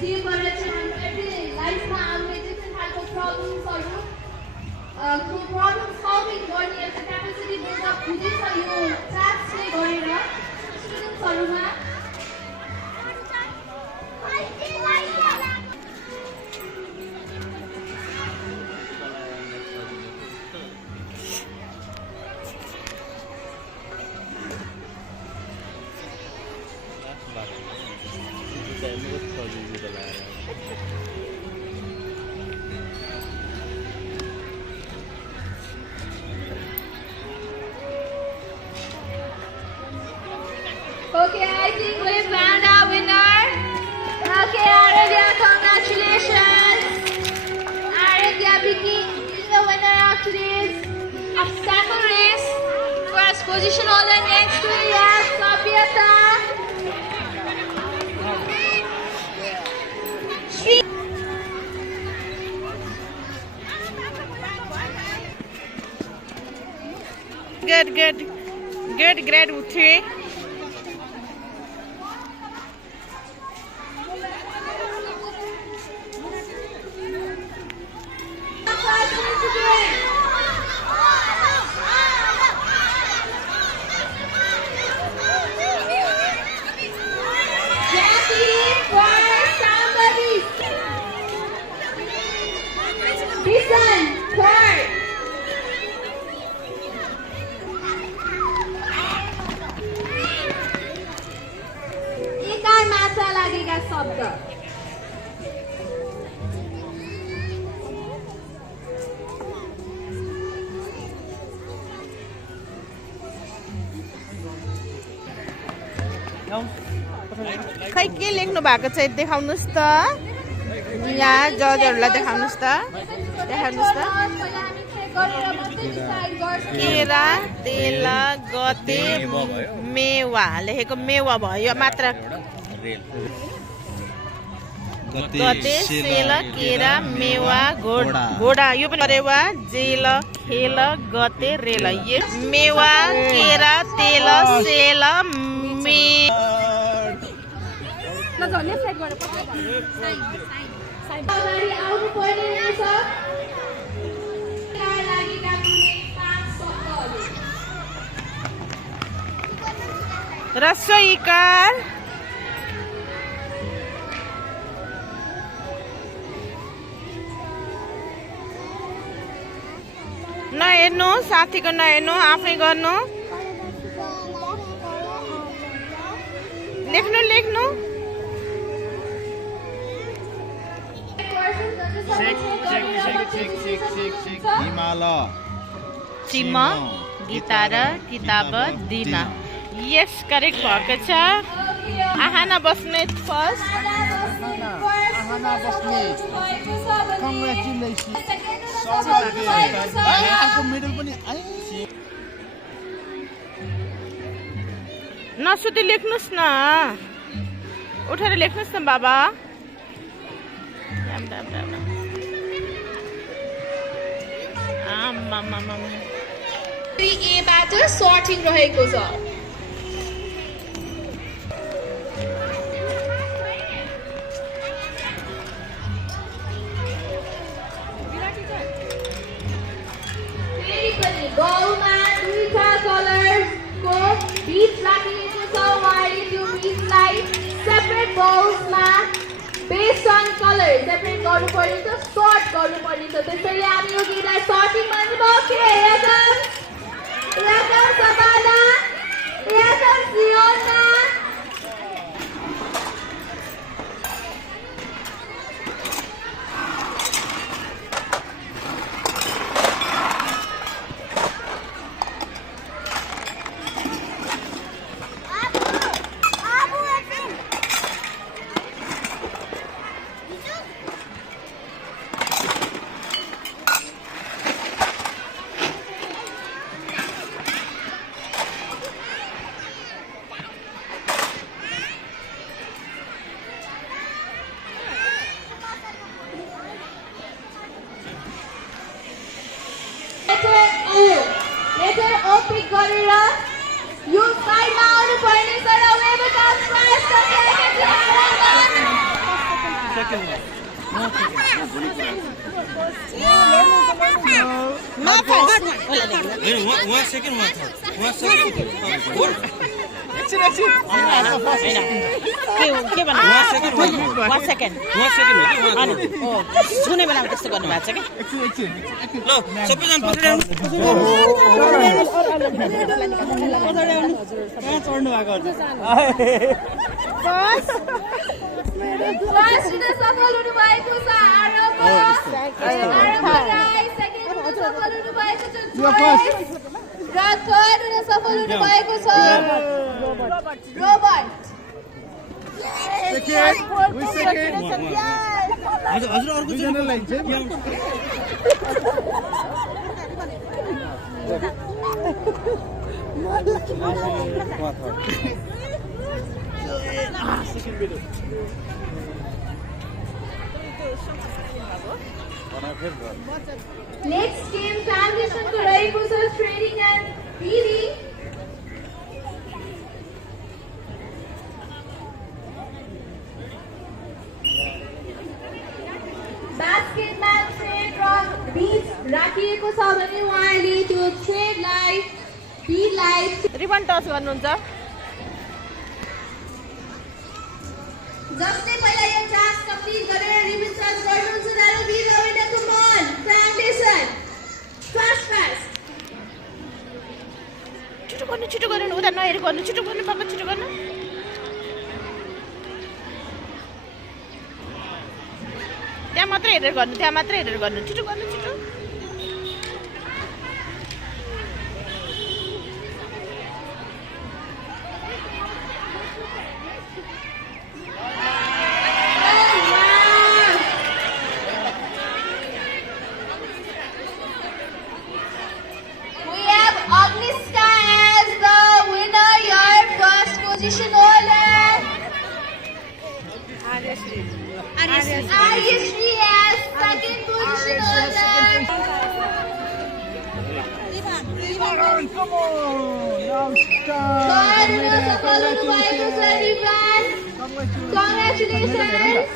दिए गरेर चाहिँ हाम्रो एभ्री लाइफमा आउने डिफ्रेन्ट खालको प्रब्लम्सहरू प्रब्लम सल्भिङ गर्ने एउटा क्यापेसिटी डेभलप हुँदैछ यो क्लासले गरेर स्टुडेन्ट्सहरूमा Okay, I think we found our winner. Okay, Aradhya, congratulations. Aradhya Vicky is the winner of today's obstacle race. First position holder next to you, yes, Sabyata. Good, grade 3. शब्द खै के लेख्नु भएको छ देखाउनुस् त यहाँ जजहरुलाई देखाउनुस् त केरा तेल गते मेवा लेखेको मेवा भयो मात्र गते सेल केरा मेवा घोडा यो पनि रेवा जेल खेल गते रेल यो मेवा केरा तेल सेल मे रसोईकार नहेर्नु साथीको नहेर्नु आफै गर्नु लेख्नु चिम गीता र किताब दिन यस करेक्ट भएको छ आहाना बस्नेत फर्स्ट नसुती लेख्नुस् न उठेर लेख्नुस् न बाबा एबाट सर्टिङ रहेको छ गौमा दुईटा कलर्सको बीच राखिएको छ उहाँले त्यो बीचलाई सेपरेट बल्समा बेस्ड अन कलर सेपरेट गर्नुपर्ने छ सर्ट गर्नुपर्ने छ त्यसैले हामी यो गीतलाई सर्टिङ भन्नुभयो के एकदम सबाना एकदम सियोना लेटर ओ पिक गरेर यो साइडमा आउनु पर्ने छ र वेबकास्ट क्लास सुने बेलामा त्यस्तो गर्नुभएको छ कि First हुन सफल हुनुभएको छ आरम्भ सेकेन्ड हुन सफल हुनुभएको छ जोइस र थर्ड हुन सफल हुनुभएको छ रोबर्ट हजुर अर्को जना लाइन्छ Next game transition को रहेको छ ट्रेनिङ एन्ड रिडिङ बास्केटम्यान ट्रेड र बीच राखिएको छ भने उहाँले त्यो ट्रेडलाई बीलाई रिबन टस गर्नुहुन्छ जसले पहिला यो टास्क कम्प्लिट गरेर रिबन टस गर्नुहुन्छ that will be the winner. Come on, foundation. Fast. छिटो गर्नु उता नहेर गर्नु छिटो गर्नु पापा छिटो गर्नु त्यहाँ मात्रै हेरेर गर्नु छिटो गर्नु छिटो We have Agnieszka as the winner, your first position holder. Aryashri as second position holder. Come on, now start. Third हुन सफल हुनुभएको छ रिबान. Congratulations.